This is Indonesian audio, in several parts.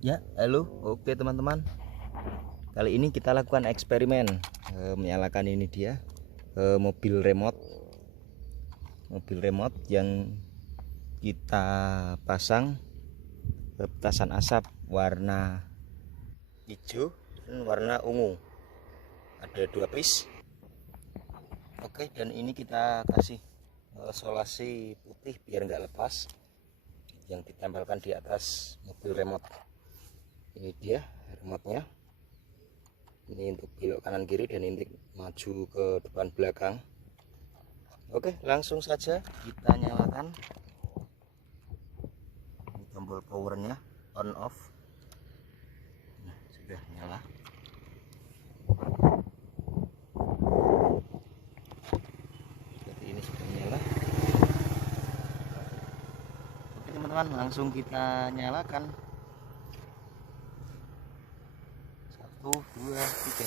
Ya, halo, oke teman-teman. Kali ini kita lakukan eksperimen menyalakan ini dia mobil remote yang kita pasang petasan asap warna hijau dan warna ungu. Ada 2 piece. Oke, dan ini kita kasih solasi putih biar nggak lepas, yang ditempelkan di atas mobil remote. Ini dia remote-nya. Ini untuk belok kanan kiri dan ini maju ke depan belakang. Oke, langsung saja kita nyalakan. Ini tombol powernya on off. Nah, sudah nyala. Seperti ini sudah nyala. Oke teman-teman, langsung kita nyalakan. 1, 2, 3.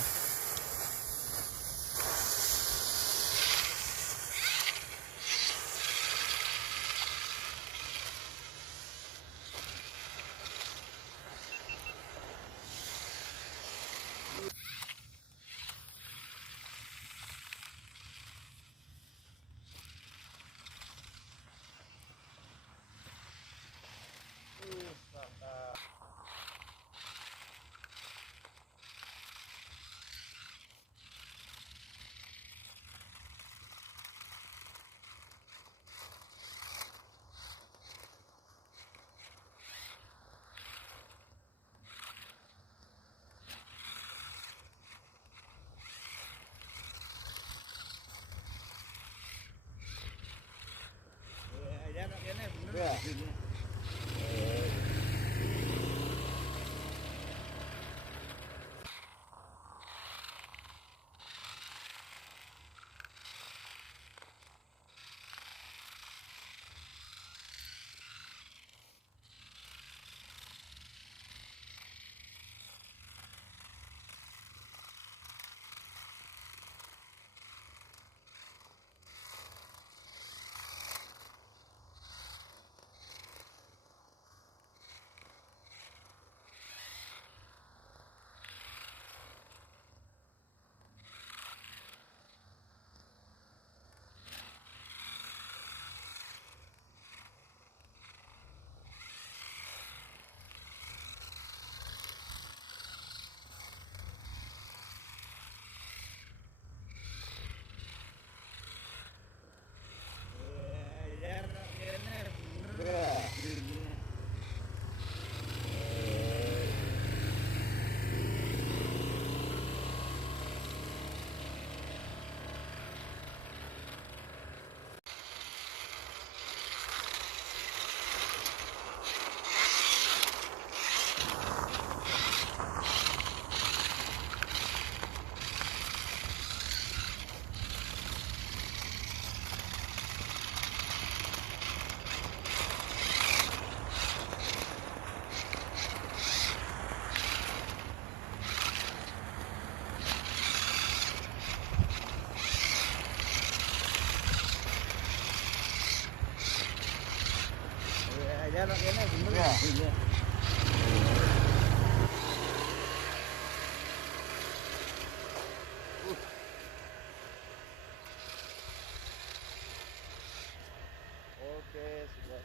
Oke, sudah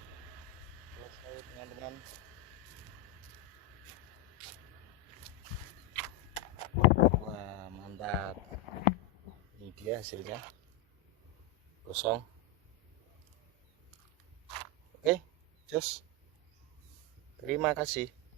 selesai teman-teman. Wah, mantap. Ini dia hasilnya. Kosong. Oke, jos. Terima kasih.